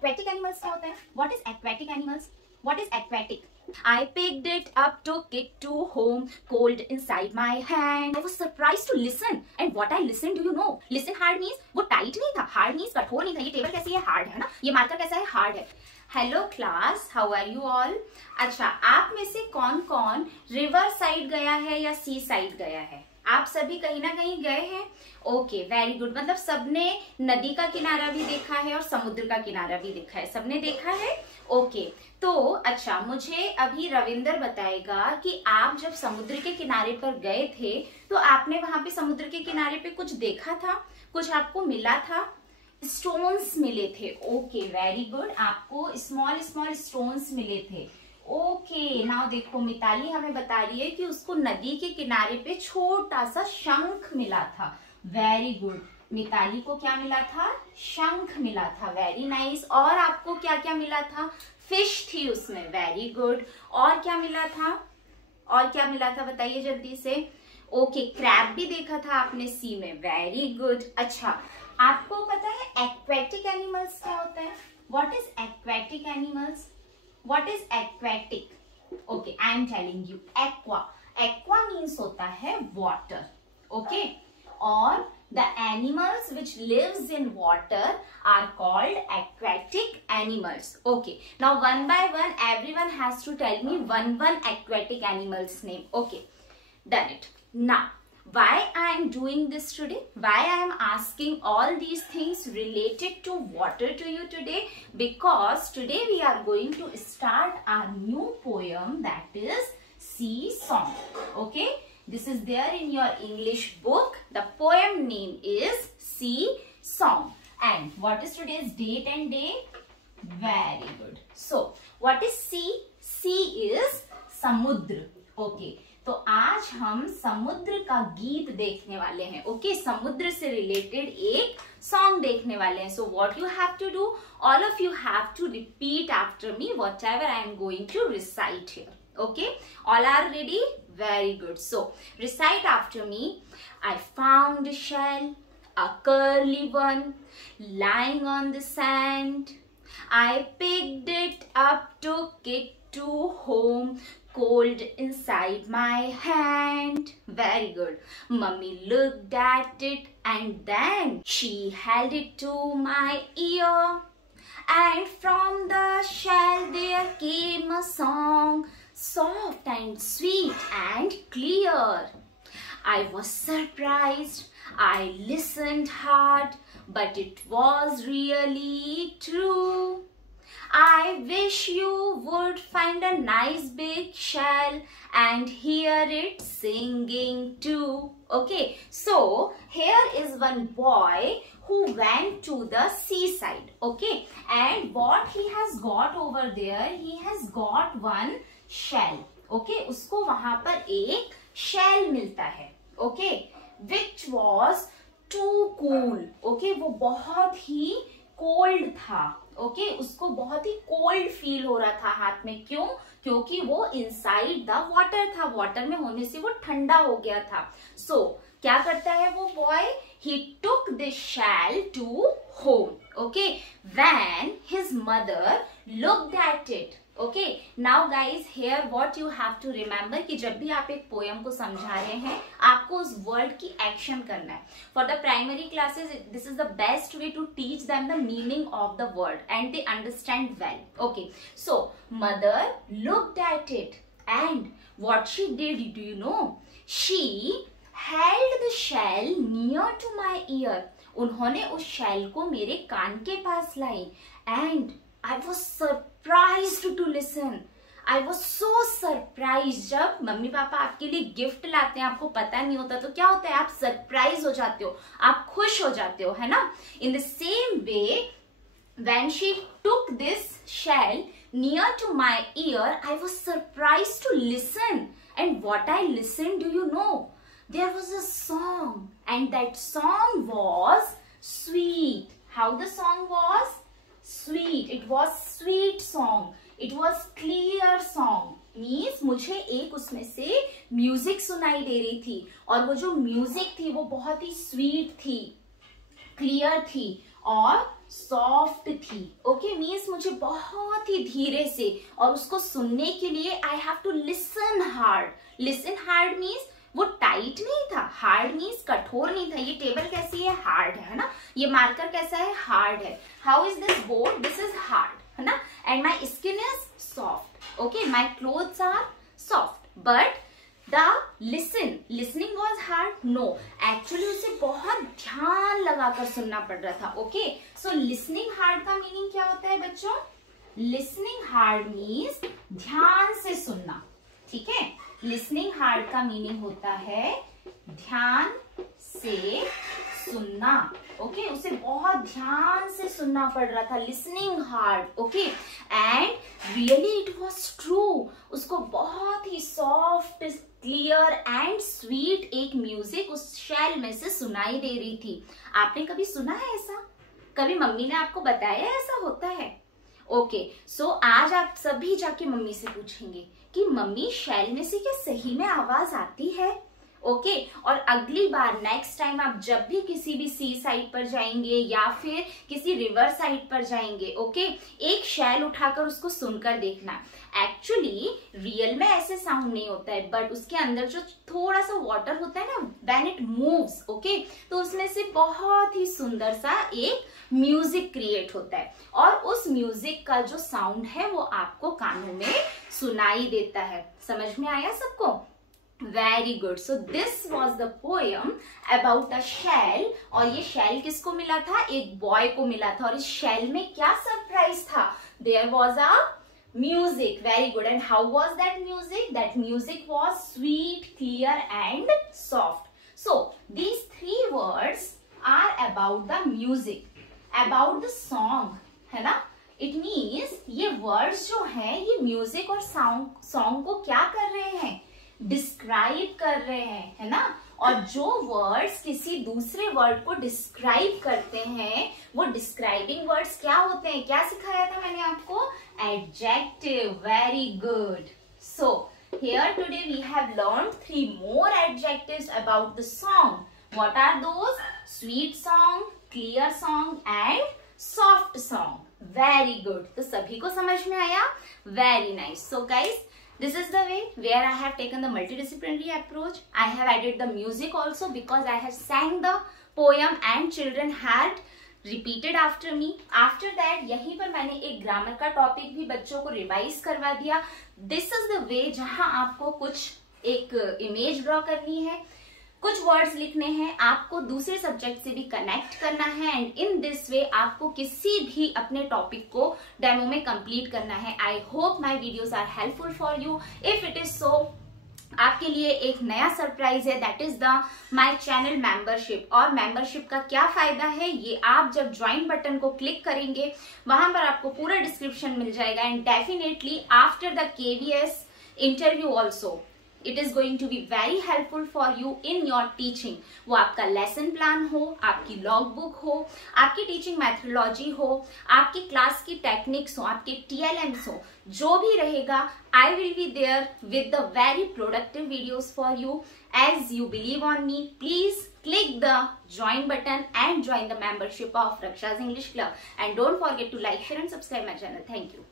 Aquatic animals क्या होता है? What is aquatic animals? What is aquatic? I picked it up, took it to home, cold inside my hand. I was surprised to listen. And what I listened, do you know? Listen hard means वो tight नहीं था, hard means कठोर नहीं था. ये table कैसी है? Hard है ना. ये मार्कर कैसा है? हार्ड है. Hello class, how are you all? अच्छा, आप में से कौन कौन रिवर साइड गया है या सी साइड गया है? आप सभी कहीं ना कहीं गए हैं. Okay, very good. मतलब सबने नदी का किनारा भी देखा है और समुद्र का किनारा भी देखा है. सबने देखा है. ओके, तो अच्छा, मुझे अभी रविंदर बताएगा कि आप जब समुद्र के किनारे पर गए थे तो आपने वहां पे समुद्र के किनारे पे कुछ देखा था, कुछ आपको मिला था. स्टोन्स मिले थे. Okay, very good. आपको स्मॉल स्मॉल स्टोन्स मिले थे. ओके, नाउ देखो, मिताली हमें बता रही है कि उसको नदी के किनारे पे छोटा सा शंख मिला था. Very good. मिताली को क्या मिला था? शंख मिला था. Very nice. और आपको क्या क्या मिला था? फिश थी उसमें. Very good. और क्या मिला था? और क्या मिला था बताइए जल्दी से. ओके, क्रैब भी देखा था आपने सी में. Very good. अच्छा, आपको पता है एक्वेटिक एनिमल्स क्या होता है? What is aquatic animals? What is aquatic? Okay, I am telling you. Aqua. Aqua means होता है वाटर. ओके, और the animals which lives in water are called aquatic animals. Okay, now one by one everyone has to tell me one aquatic animal's name. Okay, done it. Now why I am doing this today, why I am asking all these things related to water to you today, because today we are going to start our new poem, that is Sea Song. Okay, this is there in your English book. The poem name is Sea Song. And what is today's date and day? Very good. So, what is sea? Sea is samudra. Okay. तो आज हम समुद्र का गीत देखने वाले हैं. Okay, समुद्र से रिलेटेड एक सॉन्ग देखने वाले हैं. So what you have to do, all of you have to repeat after me whatever I am going to recite here. Okay, all are ready? Very good. So, recite after me. I found a shell, a curly one, lying on the sand. I picked it up, took it to home, cold inside my hand. Very good. Mummy looked at it and then she held it to my ear. And from the shell there came a song, soft and sweet and clear. I was surprised. I listened hard, but it was really true. I wish you would find a nice big shell and hear it singing too. Okay, so here is one boy who went to the seaside. Okay, and what he has got over there, he has got one shell. Okay, उसको वहां पर एक shell मिलता है. Okay, which was too cool. Okay, वो बहुत ही cold था. Okay, उसको बहुत ही कोल्ड फील हो रहा था हाथ में. क्यों? क्योंकि वो इनसाइड द वाटर था. वाटर में होने से वो ठंडा हो गया था. सो क्या करता है वो boy? He took this shell to home. Okay, when his mother looked at it. Okay, now guys, here what you have to remember कि जब भी आप एक पोयम को समझा रहे हैं आपको उस वर्ड की एक्शन करना है. For the primary classes, this is the best way to teach them the meaning of the word and they understand well. Okay, so mother looked at it and what she did, do you know? She held the shell near to my ear. उन्होंने उस shell को मेरे कान के पास लाई. And I was surprised to listen. I was so surprised. जब mummy papa आपके लिए gift लाते हैं, आपको पता नहीं होता, तो क्या होता है? आप सरप्राइज हो जाते हो, आप खुश हो जाते हो, है ना? In the same way, when she took this shell near to my ear, I was surprised to listen. And what I listened, do you know? There was a song, and that song was sweet. How the song was? Sweet. It was sweet song. It was clear song. Means मुझे एक उसमें से music सुनाई दे रही थी और वो जो म्यूजिक थी वो बहुत ही स्वीट थी, क्लियर थी और सॉफ्ट थी। ओके मीन्स मुझे बहुत ही धीरे से और उसको सुनने के लिए I have to listen hard. Listen hard means वो टाइट नहीं था, हार्ड मीन्स कठोर नहीं था। ये टेबल कैसी है, हार्ड है ना। ये मार्कर कैसा है, हार्ड है। How is this board, this is hard, है ना। And my skin is soft. Okay my clothes are soft but the listening was hard. No, actually उसे बहुत ध्यान लगाकर सुनना पड़ रहा था। ओके सो लिसनिंग हार्ड का मीनिंग क्या होता है बच्चों, लिसनिंग हार्ड मीन्स ध्यान से सुनना। ठीक है, लिसनिंग हार्ड का मीनिंग होता है ध्यान से सुनना। ओके उसे बहुत ध्यान से सुनना पड़ रहा था, listening hard. Okay and really it was true, उसको बहुत ही सॉफ्ट, क्लियर एंड स्वीट एक म्यूजिक उस शेल में से सुनाई दे रही थी। आपने कभी सुना है ऐसा, कभी मम्मी ने आपको बताया ऐसा होता है? ओके सो आज आप सभी जाके मम्मी से पूछेंगे कि मम्मी शेल में से क्या सही में आवाज आती है? ओके और अगली बार नेक्स्ट टाइम आप जब भी किसी भी सी साइड पर जाएंगे या फिर किसी रिवर साइड पर जाएंगे, ओके एक शेल उठाकर उसको सुनकर देखना। एक्चुअली रियल में ऐसे साउंड नहीं होता है बट उसके अंदर जो थोड़ा सा वाटर होता है ना, व्हेन इट मूव्स, ओके तो उसमें से बहुत ही सुंदर सा एक म्यूजिक क्रिएट होता है और उस म्यूजिक का जो साउंड है वो आपको कानों में सुनाई देता है। समझ में आया सबको? Very good. So this was the poem about a shell. और ये शेल किसको मिला था? एक बॉय को मिला था। और इस शेल में क्या सरप्राइज था? There was a music. Very good. And how was that music? That music was sweet, clear and soft. So these three words are about the music, about the song, है ना। It means ये words जो है ये music और song को क्या कर रहे हैं? डिस्क्राइब कर रहे हैं, है ना। और जो वर्ड्स किसी दूसरे वर्ड को डिस्क्राइब करते हैं वो डिस्क्राइबिंग वर्ड्स क्या होते हैं? क्या सिखाया था मैंने आपको? Adjective. Very good. So here today we have learned 3 more adjectives about the song. What are those? Sweet song, clear song and soft song. Very good. तो सभी को समझ में आया? Very nice. So guys, this is the way where I have taken the multidisciplinary approach. I have added the music also because I have sang the poem and children had repeated after me. After that यहीं पर मैंने एक grammar का topic भी बच्चों को revise करवा दिया। This is the way जहां आपको कुछ एक इमेज ड्रॉ करनी है, कुछ वर्ड्स लिखने हैं, आपको दूसरे सब्जेक्ट से भी कनेक्ट करना है एंड इन दिस वे आपको किसी भी अपने टॉपिक को डेमो में कंप्लीट करना है। I hope my videos are helpful for you. If it is so, आपके लिए एक नया सरप्राइज है, that is the my channel membership. और मेंबरशिप का क्या फायदा है? ये आप जब ज्वाइन बटन को क्लिक करेंगे वहां पर आपको पूरा डिस्क्रिप्शन मिल जाएगा and definitely after the KVS interview also it is going to be very helpful for you in your teaching. वो आपका लेसन प्लान हो, आपकी लॉग बुक हो, आपकी टीचिंग मैथडोलॉजी हो, आपकी क्लास की टेक्निक्स हो, आपके TLMs हो, जो भी रहेगा I will be there with the very productive videos for you. As you believe on me, please click the join button and join the membership of Raksha's English Club and don't forget to like, share and subscribe my channel. Thank you.